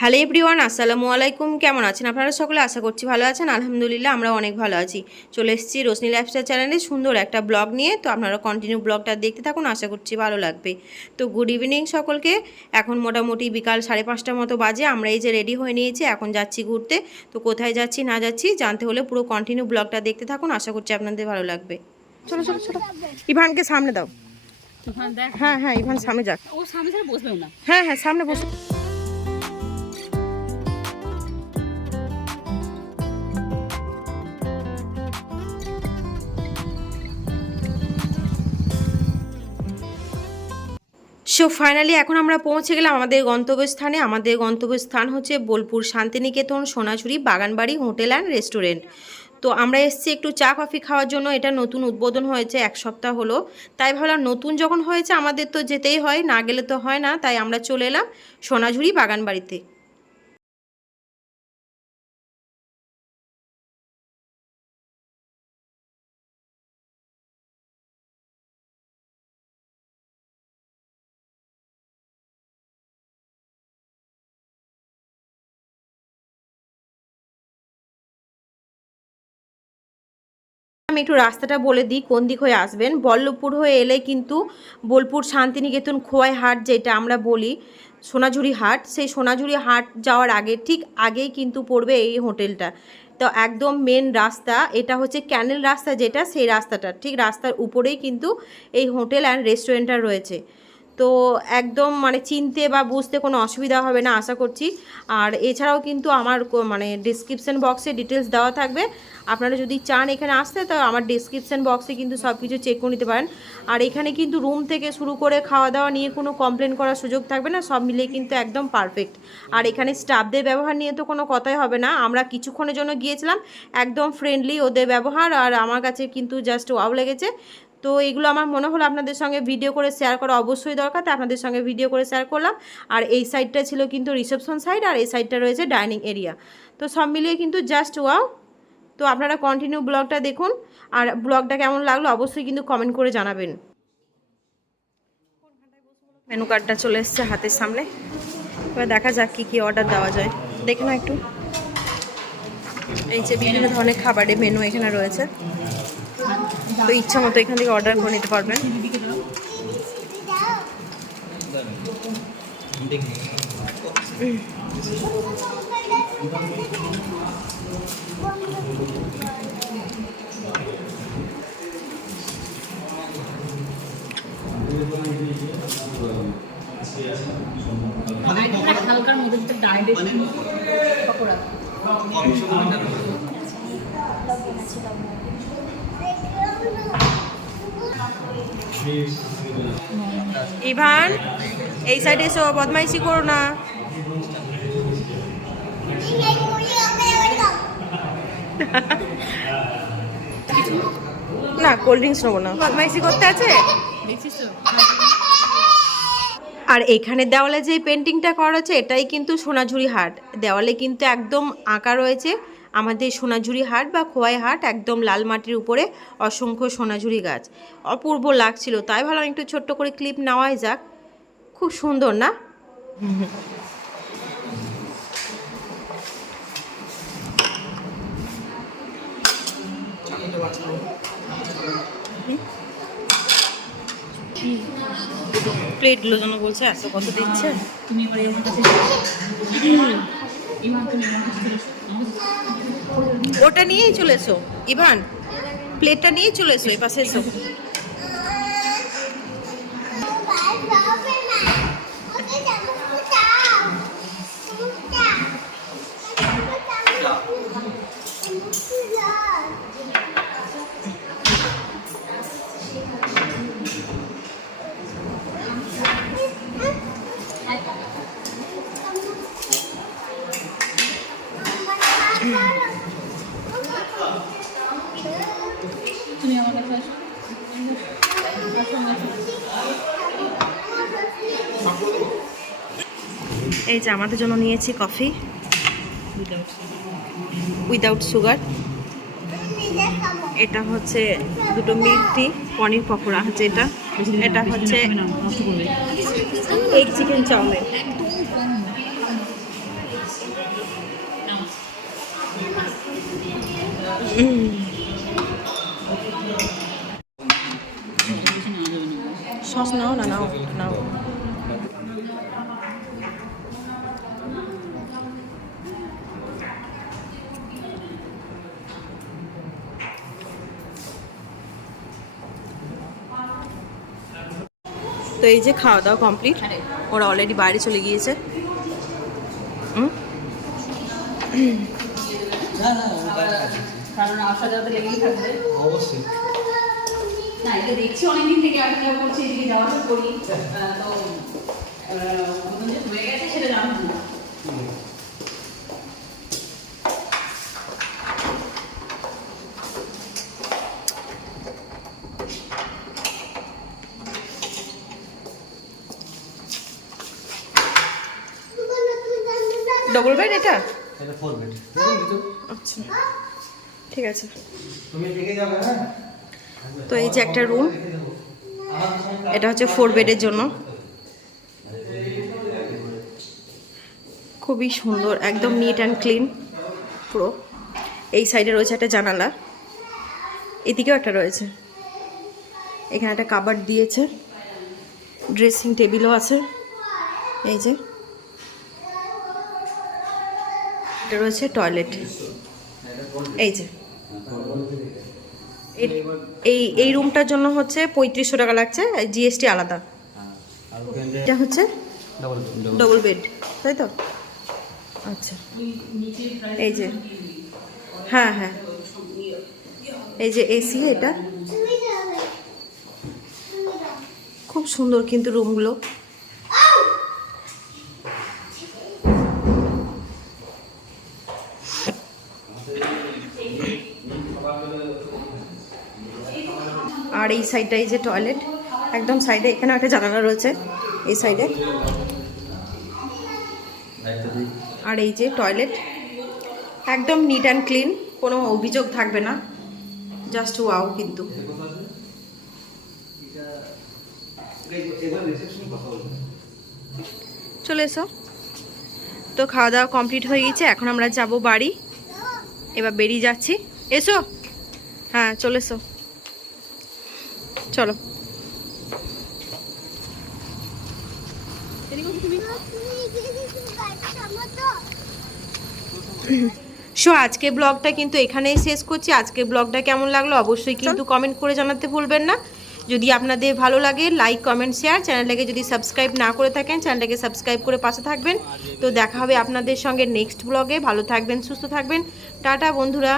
Hello everyone আসসালামু আলাইকুম। কেমন আছেন আপনারা সকলে? আশা করছি ভালো আছেন। আলহামদুলিল্লাহ আমরা অনেক ভালো আছি। চলে এসেছি রোশনি লাইফস্টাইল চ্যানেলে সুন্দর একটা ব্লগ নিয়ে। তো আপনারা কন্টিনিউ ব্লগটা দেখতে থাকুন আশা করছি ভালো লাগবে। তো গুড ইভিনিং সকলকে। এখন মোটামুটি বিকাল সাড়ে পাঁচটার মতো বাজে। আমরা এই যে রেডি হয়ে নিয়েছি এখন যাচ্ছি ঘুরতে। তো কোথায় যাচ্ছি না যাচ্ছি জানতে হলে পুরো কন্টিনিউ ব্লগটা দেখতে থাকুন। আশা করছি আপনাদের ভালো লাগবে। চলো চলো চলো। ইভানকে সামনে দাও। হ্যাঁ হ্যাঁ ইভান সামনে যাক। ও সামনে ছাড়া বসবেও না। হ্যাঁ হ্যাঁ সামনে বসো। সো ফাইনালি এখন আমরা পৌঁছে গেলাম আমাদের গন্তব্যস্থানে। আমাদের গন্তব্যস্থান হচ্ছে Bolpur Santiniketan, Sonajhuri, বাগানবাড়ি, hotel and restaurant. তো আমরা এসছি একটু চা, কফি খাওয়ার জন্য। এটা নতুন উদ্বোধন হয়েছে এক সপ্তাহ হলো। তাই ভাবলাম নতুন যখন হয়েছে, আমাদের তো যেতেই হয়, না গেলে তো হয় না। তাই আমরা চলে এলাম সোনাঝুরি, বাগানবাড়িতে। আমি একটু রাস্তাটা বলে দিই, কোন দিক হয়ে আসবেন। বল্লভপুর হয়ে এলে কিন্তু বোলপুর শান্তিনিকেতন খোয়াই হাট যেটা আমরা বলি, সোনাঝুরি হাট। সেই সোনাঝুরি হাট যাওয়ার আগে, ঠিক আগেই কিন্তু পড়বে এই হোটেলটা। তো একদম মেন রাস্তা, এটা হচ্ছে ক্যানেল রাস্তা যেটা, সেই রাস্তাটা, ঠিক রাস্তার উপরেই কিন্তু এই হোটেল অ্যান্ড রেস্টুরেন্টটা রয়েছে। তো একদম মানে চিনতে বা বুঝতে কোনো অসুবিধা হবে না, আশা করছি। আর এছাড়াও কিন্তু আমার মানে ডিসক্রিপশন বক্সে ডিটেলস দেওয়া থাকবে। আপনারা যদি চান এখানে আসতে, তো আমার ডিসক্রিপশন বক্সে কিন্তু সব কিছু চেক করে নিতে পারেন। আর এখানে কিন্তু রুম থেকে শুরু করে খাওয়া দাওয়া নিয়ে কোনো কমপ্লেন করার সুযোগ থাকবে না, সব মিলিয়ে কিন্তু একদম পারফেক্ট আর এখানে স্টাফদের ব্যবহার নিয়ে তো কোনো কথাই হবে না। আমরা কিছুক্ষণের জন্য গিয়েছিলাম, একদম ফ্রেন্ডলি ওদের ব্যবহার। আর আমার কাছে কিন্তু জাস্ট ওয়াও লেগেছে। তো এগুলো আমার মনে হলো আপনাদের সঙ্গে ভিডিও করে শেয়ার করা অবশ্যই দরকার, তাই আপনাদের সঙ্গে ভিডিও করে শেয়ার করলাম। আর এই সাইডটা ছিল কিন্তু রিসেপশন সাইড আর এই সাইডটা রয়েছে ডাইনিং এরিয়া তো সব মিলিয়ে কিন্তু জাস্ট ওয়াও তো আপনারা কন্টিনিউ ব্লগটা দেখুন, আর ব্লগটা কেমন লাগল অবশ্যই কিন্তু কমেন্ট করে জানাবেন। মেনু কার্ডটা চলে এসছে হাতের সামনে। এবার দেখা যাক কী কী অর্ডার দেওয়া যায়। দেখে একটু। এই যে বিভিন্ন ধরনের খাবারের মেনু এখানে রয়েছে। তো ইচ্ছা মতো এখান থেকে অর্ডার করে নিতে পারবেন। হালকার মধ্যে পকোড়া। ইভান এই সাইডে এসো বদমাইশি করো না। না কোল্ড ড্রিঙ্কস নেব না। বদমাইশি করতে আছে? আর এখানে দেওয়ালে যে পেন্টিংটা করা আছে এটাই কিন্তু সোনাঝুরি হাট। দেওয়ালে কিন্তু একদম আঁকা রয়েছে। আমাদের সোনাঝুরি হাট বা খোয়াই হাট একদম লাল মাটির উপরে অসংখ্য সোনাঝুরি গাছ। অপূর্ব লাগছিল তাই ভালো একটু ছোট্ট করে ক্লিপ নেওয়াই যাক। খুব সুন্দর না? প্লেটগুলো যেন বলছে এত কত দিচ্ছে? তুমি আমার ওটা নিয়েই চলেছো ইভান প্লেটটা নিয়েই চলেছো এই পাশে এসো এই যে আমাদের জন্য নিয়েছি কফি উইদাউট সুগার। এটা হচ্ছে দুটো মিল্ক টি, পনির পকোড়া হচ্ছে এটা এটা হচ্ছে এগ চিকেন চাউমিন। হুম সস নাও না নাও নাও তো এই যে খাওয়া দাওয়া কমপ্লিট ওরা অলরেডি বাইরে চলে গিয়েছে। হুম? কারণ আসা যাতে লেগেই থাকবে। অবশ্যই। না এটা দেখছি অনেকদিন থেকে আমি যা করছি এদিকে যাওয়া আসা করি। তো যে হয়ে গেছে সেটা জানব। না ডবল বেড এটা? এটা ফোর বেড আচ্ছা। ঠিক আছে। তুমি দেখে যাবে হ্যাঁ? তো এই যে একটা রুম এটা হচ্ছে ফোর বেডের জন্য। খুবই সুন্দর, একদম নিট অ্যান্ড ক্লিন পুরো। এই সাইডে রয়েছে একটা জানালা, এদিকেও একটা রয়েছে। এখানে একটা কাবার দিয়েছে ড্রেসিং টেবিলও আছে, এই যে। এটা রয়েছে টয়লেট এই যে। এই এই রুমটার জন্য হচ্ছে পঁয়ত্রিশশো টাকা লাগছে জিএসটি আলাদা। এটা হচ্ছে ডবল ডবল বেড তাই তো? আচ্ছা। এই যে হ্যাঁ হ্যাঁ। এই যে এসি এটা। খুব সুন্দর কিন্তু রুমগুলো আর এই সাইডটা এই যে টয়লেট একদম সাইডে এখানে একটা জানালা রয়েছে, এই সাইডে আর এই যে টয়লেট একদম নিট অ্যান্ড ক্লিন কোনো অভিযোগ থাকবে না জাস্ট ওয়াও কিন্তু। চলে এসো। তো খাওয়া দাওয়া কমপ্লিট হয়ে গেছে, এখন আমরা যাব বাড়ি। এবার বেরিয়ে যাচ্ছি। এসো। হ্যাঁ চলে এসো। চলো। সো আজকে ব্লগটা কিন্তু এখানেই শেষ করছি। আজকে ব্লগটা কেমন লাগল অবশ্যই কিন্তু কমেন্ট করে জানাতে ভুলবেন না। যদি আপনাদের ভালো লাগে লাইক কমেন্ট শেয়ার চ্যানেলটাকে যদি সাবস্ক্রাইব না করে থাকেন চ্যানেলটাকে সাবস্ক্রাইব করে পাশে থাকবেন। তো দেখা হবে আপনাদের সঙ্গে নেক্সট ব্লগে ভালো থাকবেন সুস্থ থাকবেন। টাটা বন্ধুরা।